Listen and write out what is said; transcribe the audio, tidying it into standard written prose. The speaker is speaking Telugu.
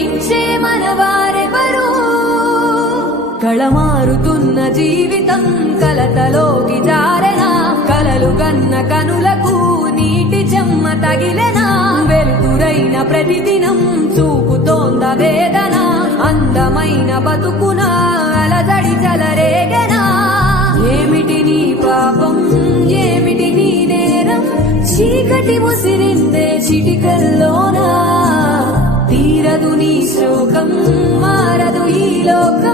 ప్రేమించే మనవారెవరు కళమారుతున్న జీవితం కలతలోకి జారెనా కలలు గన్న కనులకు నీటి చెమ్మ తగిలెనా వెలుతురైన ప్రతిదినం చూపుతోంద వేదన అందమైన బతుకున అలజడి చలరేగనా ఏమిటి నీ పాపం ఏమిటి నీ నేరం చీకటి ముసిరిందే చిటికల్లోనా తీరదు నీ శోకం మారదు ఈ లోకం